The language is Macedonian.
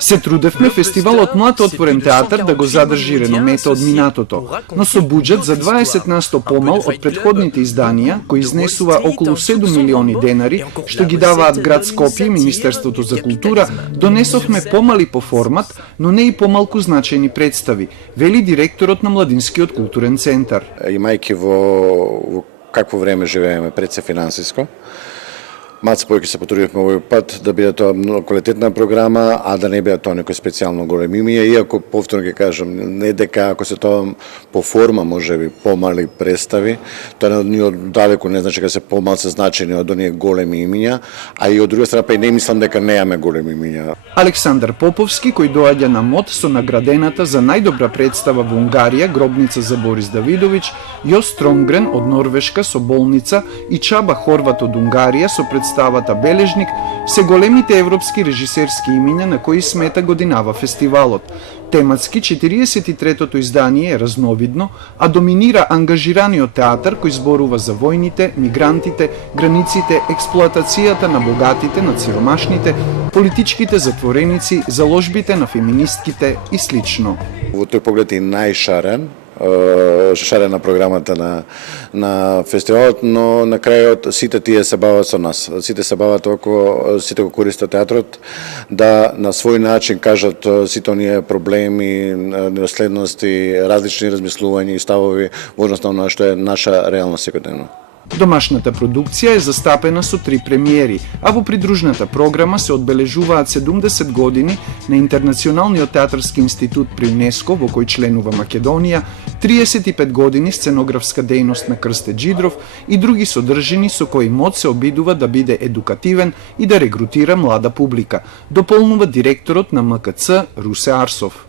Се трудевме фестивалот Млад отворен театар да го задржи реномето од минатото, но со буџет за 20% помал од претходните изданија, кои изнесува околу 7 милиони денари, што ги даваат град Скопје и Министерството за култура, донесовме помали по формат, но не и помалку значајни представи, вели директорот на Младинскиот културен центар. Имајќи во какво време живееме, пред се финансиско, малце повеќе се потрудивме овој пат да биде тоа многу квалитетна програма, а да не биде тоа некој специјално голем имија, иако повторно ќе кажам, не дека ако се тоа по форма можеби помали представи, тоа ни од далеку не значи дека се помалце значајни од оние големи имиња, а и од друга страна па и не мислам дека немаме големи имиња. Александар Поповски, кој доаѓа на МОД со наградената за најдобра представа во Унгарија Гробница за Борис Давидовиќ, Јо Стронгрен од Норвешка со Болница и Чаба Хорват од Унгарија со представата Бележник, се големите европски режисерски имиња на кои смета годинава фестивалот. Тематски 43-тото издание е разновидно, а доминира ангажираниот театар кој зборува за војните, мигрантите, границите, експлоатацијата на богатите над сиромашните, политичките затвореници, заложбите на феминистките и слично. Во тој поглед и шарена програмата на фестивалот, но на крајот сите тие се бават со нас. Сите се бават околу, сите го користат театрот да на свој начин кажат сите оние проблеми, недоследности, различни размислувања и ставови во однос на што е наша реална секојдневна. Домашната продукција е застапена со 3 премиери, а во придружната програма се одбележуваат 70 години на Интернационалниот театарски институт при ЮНЕСКО, во кој членува Македонија, 35 години сценографска дејност на Крсте Джидров и други содржини со кои МОД се обидува да биде едукативен и да регрутира млада публика, дополнува директорот на МКЦ Русе Арсов.